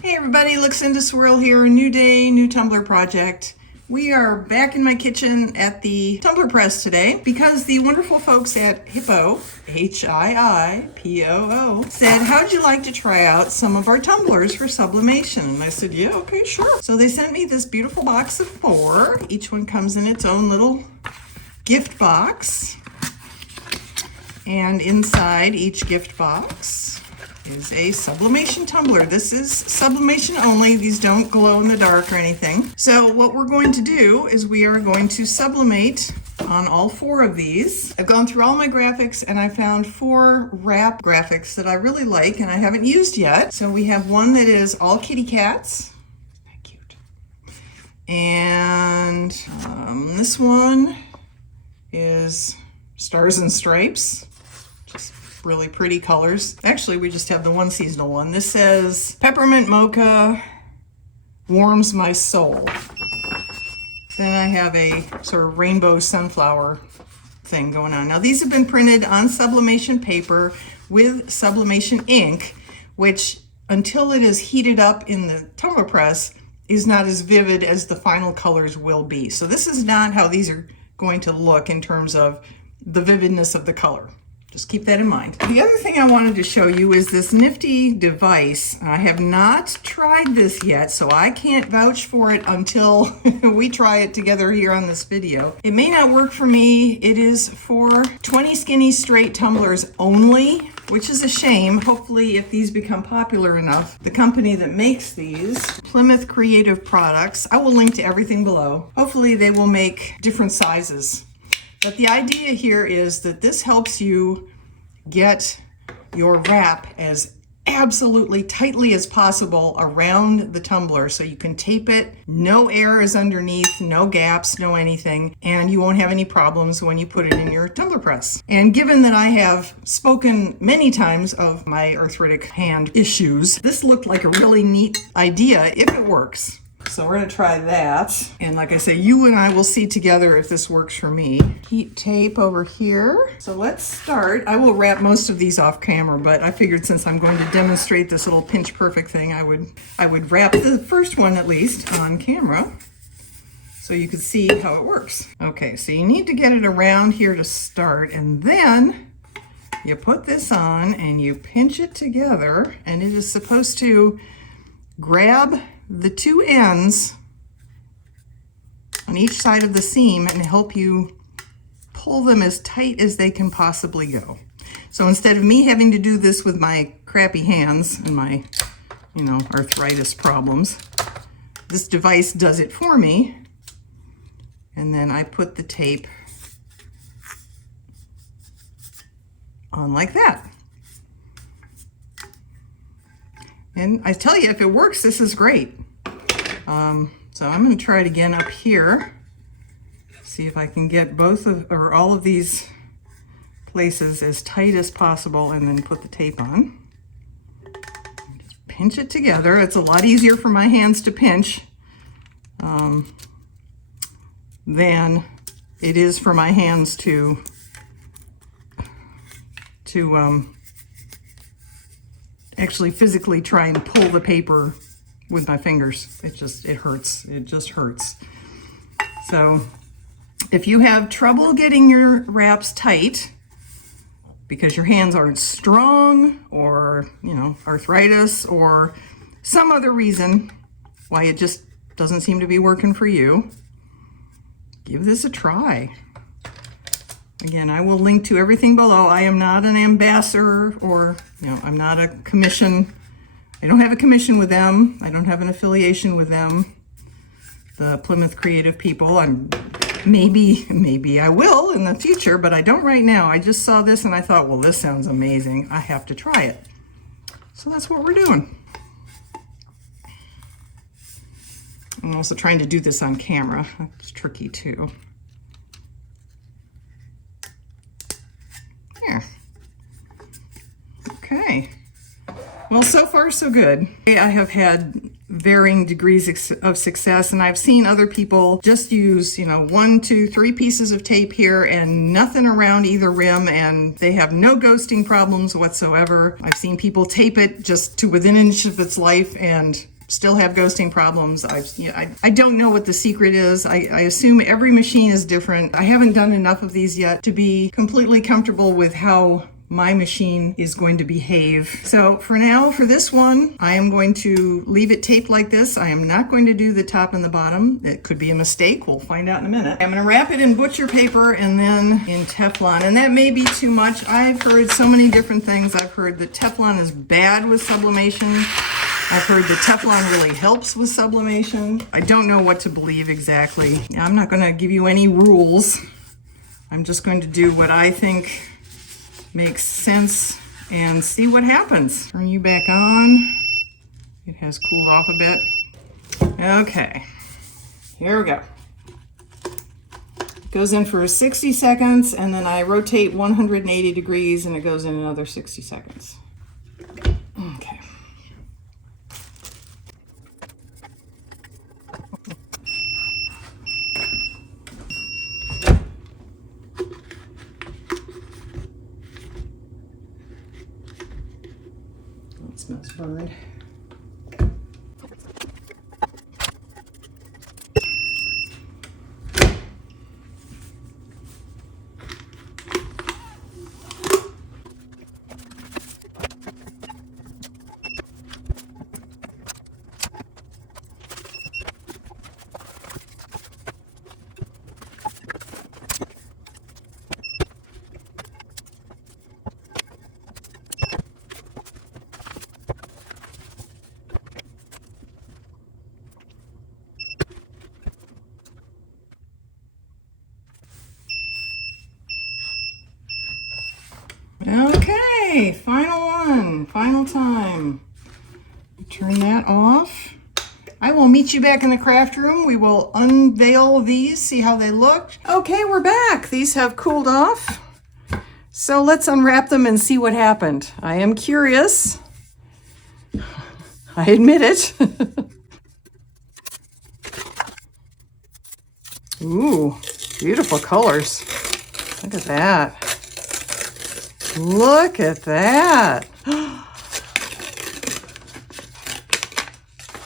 Hey everybody, Luxinda Swirl here, new day, new tumbler project. We are back in my kitchen at the tumbler press today because the wonderful folks at Hiipoo, Hiipoo, said, how'd you like to try out some of our tumblers for sublimation? And I said, yeah, okay, sure. So they sent me this beautiful box of 4. Each one comes in its own little gift box. And inside each gift box is a sublimation tumbler. This is sublimation only. These don't glow in the dark or anything. So what we're going to do is we are going to sublimate on all 4 of these. I've gone through all my graphics and I found 4 wrap graphics that I really like and I haven't used yet. So we have one that is all kitty cats. Cute. And this one is stars and stripes. Just really pretty colors. Actually, we just have the one seasonal one. This says peppermint mocha warms my soul. Then I have a sort of rainbow sunflower thing going on. Now these have been printed on sublimation paper with sublimation ink, which until it is heated up in the tumbler press is not as vivid as the final colors will be. So this is not how these are going to look in terms of the vividness of the color. Just keep that in mind. The other thing I wanted to show you is this nifty device. I have not tried this yet, so I can't vouch for it until we try it together here on this video. It may not work for me. It is for 20 skinny straight tumblers only, which is a shame. Hopefully, if these become popular enough, the company that makes these, Plymouth Creative Products, I will link to everything below. Hopefully, they will make different sizes. But the idea here is that this helps you get your wrap as absolutely tightly as possible around the tumbler so you can tape it. No air is underneath, no gaps, no anything, and you won't have any problems when you put it in your tumbler press. And given that I have spoken many times of my arthritic hand issues, this looked like a really neat idea if it works. So we're going to try that. And like I say, you and I will see together if this works for me. Heat tape over here. So let's start. I will wrap most of these off camera, but I figured since I'm going to demonstrate this little pinch perfect thing, I would wrap the first one at least on camera so you could see how it works. Okay, so you need to get it around here to start, and then you put this on and you pinch it together, and it is supposed to grab the 2 ends on each side of the seam and help you pull them as tight as they can possibly go. So instead of me having to do this with my crappy hands and my, arthritis problems, this device does it for me. And then I put the tape on like that. And I tell you, if it works, this is great. So I'm going to try it again up here. See if I can get all of these places as tight as possible and then put the tape on. Just pinch it together. It's a lot easier for my hands to pinch than it is for my hands to actually physically try and pull the paper with my fingers. It hurts. It just hurts. So if you have trouble getting your wraps tight because your hands aren't strong or, arthritis or some other reason why it just doesn't seem to be working for you, give this a try. Again, I will link to everything below. I am not an ambassador or, I'm not a commission. I don't have a commission with them. I don't have an affiliation with them, the Plymouth Creative people. Maybe I will in the future, but I don't right now. I just saw this and I thought, well, this sounds amazing. I have to try it. So that's what we're doing. I'm also trying to do this on camera. That's tricky too. There. Okay. Well, so far so good. I have had varying degrees of success, and I've seen other people just use, 1, 2, 3 pieces of tape here and nothing around either rim, and they have no ghosting problems whatsoever. I've seen people tape it just to within an inch of its life and still have ghosting problems. I don't know what the secret is. I assume every machine is different. I haven't done enough of these yet to be completely comfortable with how my machine is going to behave. So for now, for this one, I am going to leave it taped like this. I am not going to do the top and the bottom. It could be a mistake. We'll find out in a minute. I'm going to wrap it in butcher paper and then in Teflon. And that may be too much. I've heard so many different things. I've heard that Teflon is bad with sublimation. I've heard that Teflon really helps with sublimation. I don't know what to believe exactly. I'm not going to give you any rules. I'm just going to do what I think makes sense and see what happens. Turn you back on. It has cooled off a bit. Okay, here we go. It goes in for 60 seconds and then I rotate 180 degrees and it goes in another 60 seconds. Okay. It smells burned. Okay, final one, final time. Turn that off. I will meet you back in the craft room. We will unveil these, see how they look. Okay, we're back. These have cooled off. So let's unwrap them and see what happened. I am curious. I admit it. Ooh, beautiful colors. Look at that. Look at that.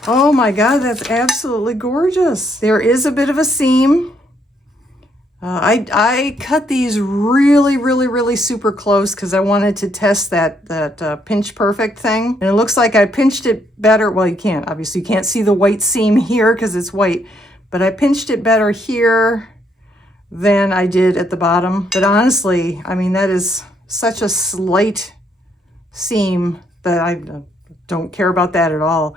Oh my God, that's absolutely gorgeous. There is a bit of a seam. I cut these really super close because I wanted to test that pinch perfect thing. And it looks like I pinched it better. Well, you can't, obviously you can't see the white seam here because it's white, but I pinched it better here than I did at the bottom. But honestly, I mean, that is such a slight seam that I don't care about that at all.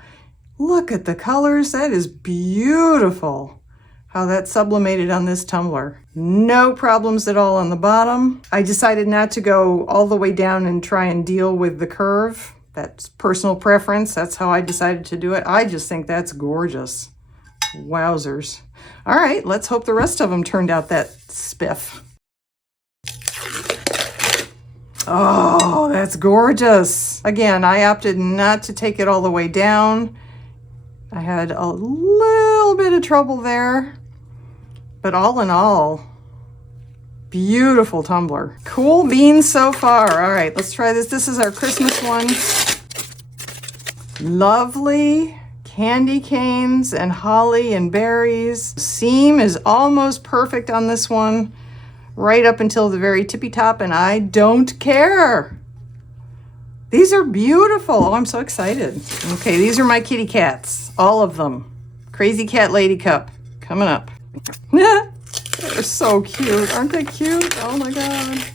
Look at the colors. That is beautiful. How that's sublimated on this tumbler. No problems at all on the bottom. I decided not to go all the way down and try and deal with the curve. That's personal preference. That's how I decided to do it. I just think that's gorgeous. Wowzers. All right, let's hope the rest of them turned out that spiff. Oh, that's gorgeous. Again, I opted not to take it all the way down. I had a little bit of trouble there, but all in all, beautiful tumbler. Cool beans so far. All right, let's try this. This is our Christmas one. Lovely candy canes and holly and berries. Seam is almost perfect on this one, right up until the very tippy top, and I don't care. These are beautiful. Oh, I'm so excited. Okay, these are my kitty cats, all of them. Crazy Cat Lady Cup coming up. They're so cute. Aren't they cute? Oh my God.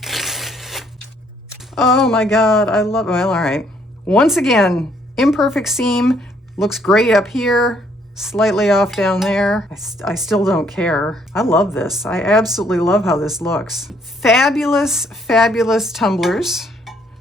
Oh my God, I love it. Well, all right. Once again, imperfect seam. Looks great up here. Slightly off down there. I still don't care. I love this. I absolutely love how this looks. Fabulous, fabulous tumblers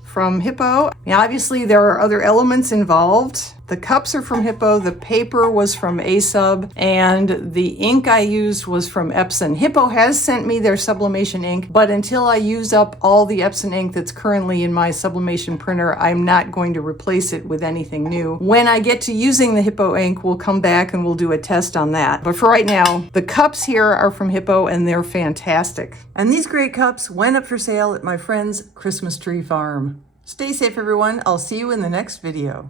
from Hiipoo. Now, obviously there are other elements involved The cups are from Hiipoo, the paper was from Asub, and the ink I used was from Epson. Hiipoo has sent me their sublimation ink, but until I use up all the Epson ink that's currently in my sublimation printer, I'm not going to replace it with anything new. When I get to using the Hiipoo ink, we'll come back and we'll do a test on that. But for right now, the cups here are from Hiipoo and they're fantastic. And these great cups went up for sale at my friend's Christmas tree farm. Stay safe, everyone. I'll see you in the next video.